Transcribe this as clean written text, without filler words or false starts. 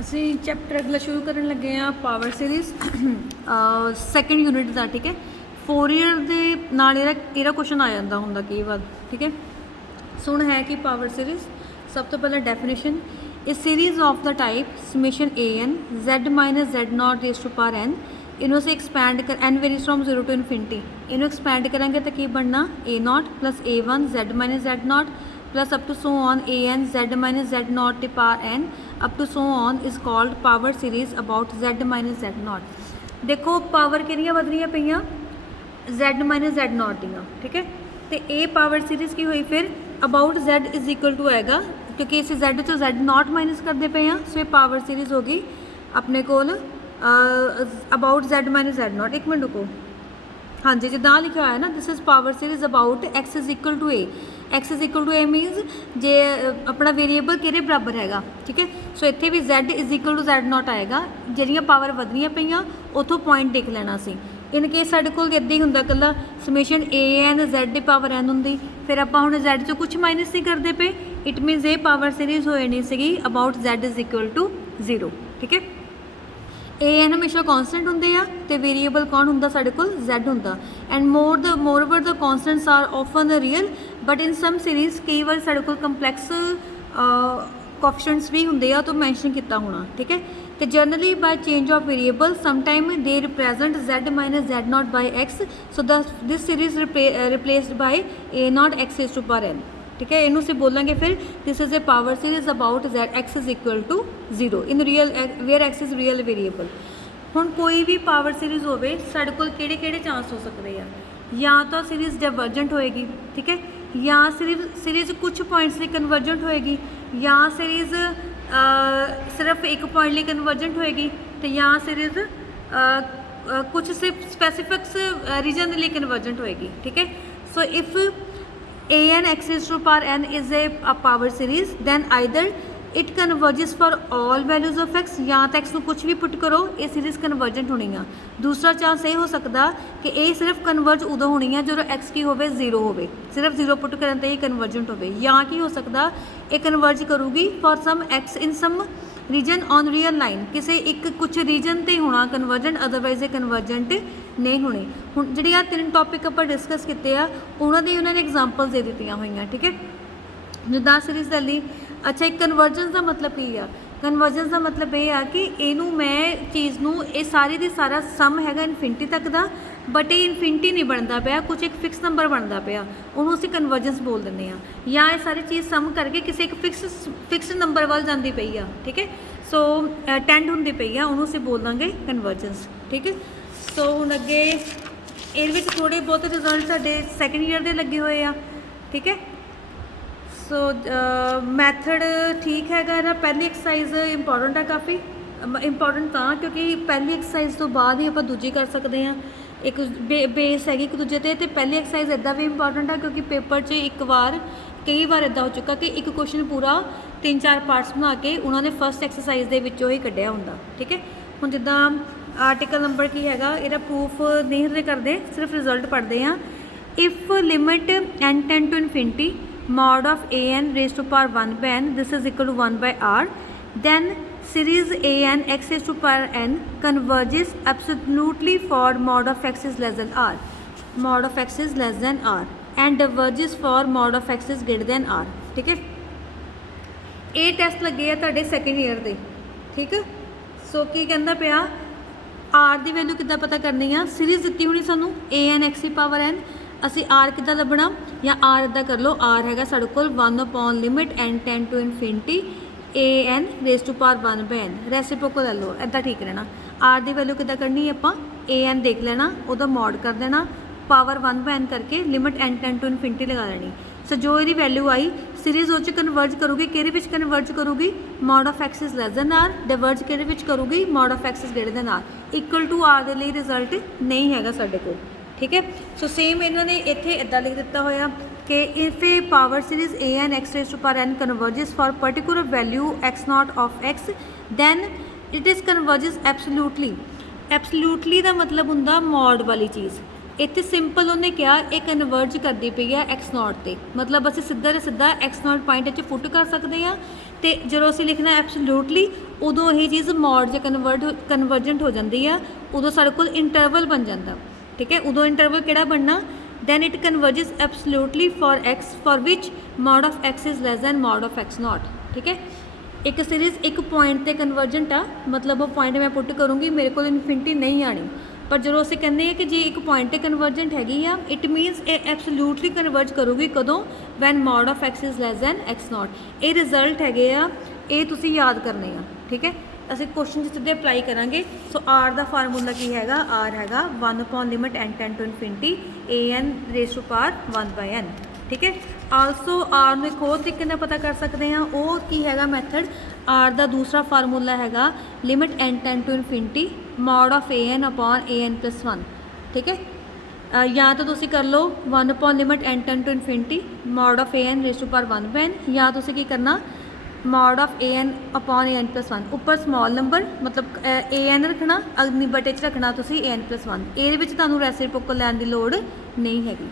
ਅਸੀਂ ਚੈਪਟਰ ਅਗਲਾ ਸ਼ੁਰੂ ਕਰਨ ਲੱਗੇ ਹਾਂ ਪਾਵਰ ਸੀਰੀਜ਼ ਸੈਕੰਡ ਯੂਨਿਟ ਦਾ। ਠੀਕ ਹੈ, ਫੋਰੀਅਰ ਦੇ ਨਾਲ ਇਹਦਾ ਕੁਐਸਚਨ ਆ ਜਾਂਦਾ ਹੁੰਦਾ ਕਈ ਵਾਰ। ਠੀਕ ਹੈ, ਸੁਣ ਹੈ ਕਿ ਪਾਵਰ ਸੀਰੀਜ਼ ਸਭ ਤੋਂ ਪਹਿਲਾਂ ਡੈਫੀਨੇਸ਼ਨ ਇਹ ਸੀਰੀਜ਼ ਆਫ ਦਾ type summation a n z minus z naught raise to power n। ਇਹਨੂੰ ਅਸੀਂ ਐਕਸਪੈਂਡ ਕਰ n varies from 0 to infinity. ਇਹਨੂੰ ਐਕਸਪੈਂਡ ਕਰਾਂਗੇ ਤਾਂ ਕੀ ਬਣਨਾ a naught plus a1 z minus z naught plus up to so on a n z minus z naught to power n up to so on is called power series about z minus z not. देखो power किहड़ियां बद रही पईयां z minus z not दियां। ठीक है, तो ये power series की हुई फिर about z is equal to आएगा क्योंकि इस z तो z नॉट माइनस करते पे हैं। सो ये पावर सीरीज़ होगी अपने कोल about z minus z naught. एक मिनट रुको, हाँ जी जिदा लिखा हुआ है ना this is power series about x is equal to a. X is equal to a minus जे अपना वेरीएबल किहदे बराबर हैगा। ठीक है, सो इत्थे भी z is equal to z naught आएगा। जिहड़ियां पावर वधनियां पईयां उतों पॉइंट देख लेना सी। इन केस साडे कोल इदां ही हुंदा कल्ला समेशन a n z दी पावर n हुंदी, फिर आपां हुण z चों कुछ माइनस नहीं करदे पे। इट मीनस ये पावर सीरीज़ हो जानी सीगी about z is equal to 0। ठीक है, ए एन हमेशा कॉन्सटेंट होंगे आ तो वेरीएबल कौन होंगे साढ़े को z होंगे। And moreover the constants are often real but in some series कई बार साढ़े को कंपलैक्स कोएफिशिएंट्स भी होंगे आ तो मैंशन किया होना। ठीक है, तो generally by change of variable sometime they represent z minus z naught by x। So this series replaced by a naught x raise to power n। ठीक है, इनू से बोलेंगे फिर this is a power series about z x is equal to 0 in real where x is real variable. हुण कोई भी power series होवे साडे कोल किहड़े चांस हो सकते हैं, या तो सीरीज़ डाइवर्जेंट होएगी। ठीक है, या सीरीज़ कुछ पॉइंट्स लिए कन्वर्जेंट होएगी, या सीरीज़ सिर्फ एक पॉइंट लिए कन्वर्जेंट होएगी, तो या सीरीज़ कुछ सिर्फ स्पैसीफिक्स रीजन लिए कन्वर्जेंट होएगी। ठीक है, so if a n x raised to power n is a power series then either it converges for all values of x या तो x को कुछ भी पुट करो ये सीरीज़ कन्वर्जेंट होनी है। दूसरा चांस ये हो सकता कि ये सिर्फ कन्वर्ज उदों होनी है जो x की होवे 0 होवे, सिर्फ 0 पुट करन ते ही कन्वर्जेंट होवे। या की हो सकता ये कन्वर्ज करूगी for some x in some region on real line, किसी एक कुछ रीजन ते होना कन्वर्जेंट अदरवाइज ये कन्वर्जेंट नहीं होनी। हुण जिहड़े आ 3 टॉपिक आपां डिस्कस किए आ उन्होंने एग्जाम्पल्स दे दित्तियां होईयां। ठीक है, जिद्दां सीरीज़ दे लई अच्छा एक कन्वर्जेंस का मतलब की आ। कन्वर्जेंस का मतलब ये आ कि इनू मैं चीज़ नू ये सारी दी सारा सम हैगा इनफिनिटी तक दा बट ये इनफिनिटी नहीं बनता पाया, कुछ एक फिक्स नंबर बनता पाया, उन्होंने असीं कन्वर्जेंस बोल दिंदे आ। या ये सारी चीज़ सम करके किसी एक फिक्स नंबर वाल जाती पई आ। ठीक है, सो टेंड होंदी पई आ, उन्होंने असीं बोल दांगे कन्वर्जेंस। ठीक है, सो हुण अगे इहदे विच थोड़े बहुत रिजल्ट साडे सैकेंड ईयर दे लगे हुए आ। ठीक है, सो मैथड ठीक हैगा ना। पहली एक्सरसाइज इंपॉर्टेंट है, काफ़ी इंपॉर्टेंट था क्योंकि पहली एक्सरसाइज तो बाद ही आप दूजी कर सकते हैं। एक बेस हैगी एक दूजे ते पहली एक्सरसाइज इदा भी इंपॉर्टेंट है क्योंकि पेपर च एक बार कई बार इदा हो चुका कि एक क्वेश्चन पूरा 3-4 पार्ट्स बना के उन्होंने फस्ट एक्सरसाइज के विचों ही कढ़िया हुंदा। ठीक है, हुण जिद्दां आर्टिकल नंबर की हैगा इहदा प्रूफ नहीं हले करते, सिर्फ रिजल्ट पढ़ते हैं। If limit n tend to infinity mod of a n raised to power 1 by n this is equal to 1 by r then series a n x raised to power n converges absolutely for mod of x is less than r, mod of x is less than r and diverges for mod of x is greater than r। ठीक है, ये test लगे आ तुहाडे second year दे। ठीक है, सो की कहंदा पिया r की वैल्यू किद्दां पता करनी आ। सीरीज़ दित्ती होनी सानू a n x की पावर n, असी आर किद्दां लभना या आर इदा कर लो आर हैगा साढ़े कोल 1 upon limit n tend to infinity a n raise to power 1 by n reciprocal ले लो, इदा ठीक रहना। आर की वैल्यू किद्दां करनी आपां a n देख लेना उहदा मॉड कर देना पावर 1 बाय n करके limit n tend to infinity लगा लेनी। सो जो ये वैल्यू आई सीरीज़ वो कन्वर्ज करूगी कि कन्वर्ज करूगी mod of x is less than r, diverge कि करूगी mod of x is greater than r. Equal to r के लिए रिजल्ट नहीं हैगा साडे कोल। ठीक है, सो सेम इन्होंने इत्थे इदा लिख दिता होया कि if a power series a n x raise to power n converges for particular value x naught of x then it is converges absolutely. Absolutely का मतलब हुंदा मॉड वाली चीज़। इत्थे सिंपल उन्हें क्या ये कन्वर्ज करती पई है x नॉट ते, मतलब असीं सीधा एक्स नॉट पॉइंट पुट कर सकते हैं। तो जो असीं लिखना एब्सोल्यूटली ਉਦੋਂ ਇਹ ਚੀਜ਼ ਮੋਡ ਜਾਂ ਕਨਵਰਜੈਂਟ ਹੋ ਜਾਂਦੀ ਆ, ਉਦੋਂ ਸਾਡੇ ਕੋਲ ਇੰਟਰਵਲ ਬਣ ਜਾਂਦਾ, ਠੀਕ ਹੈ। ਉਦੋਂ ਇੰਟਰਵਲ ਕਿਹੜਾ ਬਣਨਾ, then it converges absolutely for x for which mod of x is less than mod of x naught, ਠੀਕ ਹੈ। ਇੱਕ ਸੀਰੀਜ਼ ਇੱਕ ਪੁਆਇੰਟ ਤੇ ਕਨਵਰਜੈਂਟ ਆ, ਮਤਲਬ ਉਹ ਪੁਆਇੰਟ ਮੈਂ ਪੁੱਟ ਕਰੂੰਗੀ ਮੇਰੇ ਕੋਲ ਇਨਫਿਨਿਟੀ ਨਹੀਂ ਆਣੀ, ਪਰ ਜਦੋਂ ਅਸੀਂ ਕਹਿੰਦੇ ਹਾਂ ਕਿ ਜੇ ਇੱਕ ਪੁਆਇੰਟ ਤੇ ਕਨਵਰਜੈਂਟ ਹੈਗੀ ਆ, ਇਟ ਮੀਨਸ ਇਹ ਐਬਸੋਲੂਟਲੀ ਕਨਵਰਜ ਕਰੂਗੀ ਕਦੋਂ, when mod of x is less than x naught। ਇਹ ਰਿਜ਼ਲਟ ਹੈਗੇ ਆ, ਇਹ ਤੁਸੀਂ ਯਾਦ ਕਰਨੇ ਆ, ਠੀਕ ਹੈ। ਅਸੀਂ ਕੁਐਸਚਨ 'ਚ ਸਿੱਧੇ ਅਪਲਾਈ ਕਰਾਂਗੇ। ਸੋ ਆਰ ਦਾ ਫਾਰਮੂਲਾ ਕੀ ਹੈਗਾ, ਆਰ ਹੈਗਾ 1 limit n tend to infinity an raise to power 1/n, ਠੀਕ ਹੈ। ਆਲਸੋ ਆਰ ਨੂੰ ਇੱਕ ਹੋਰ ਤਰੀਕੇ ਨਾਲ ਪਤਾ ਕਰ ਸਕਦੇ ਹਾਂ, ਉਹ ਕੀ ਹੈਗਾ ਮੈਥਡ, ਆਰ ਦਾ ਦੂਸਰਾ ਫਾਰਮੂਲਾ ਹੈਗਾ limit n tend to infinity mod of an upon an + 1, ਠੀਕ ਹੈ। ਜਾਂ ਤਾਂ ਤੁਸੀਂ ਕਰ ਲਓ 1 limit n tend to infinity mod of an raise to power 1/n, ਜਾਂ ਤੁਸੀਂ ਕੀ ਕਰਨਾ mod of an upon an + 1, ਉੱਪਰ ਸਮਾਲ ਨੰਬਰ ਮਤਲਬ an ਰੱਖਣਾ, ਅਗਨੀ ਬਟੇ 'ਚ ਰੱਖਣਾ ਤੁਸੀਂ an + 1। ਇਹਦੇ ਵਿੱਚ ਤੁਹਾਨੂੰ ਰੈਸਿਪਰੋਕਲ ਲੈਣ ਦੀ ਲੋੜ ਨਹੀਂ ਹੈਗੀ।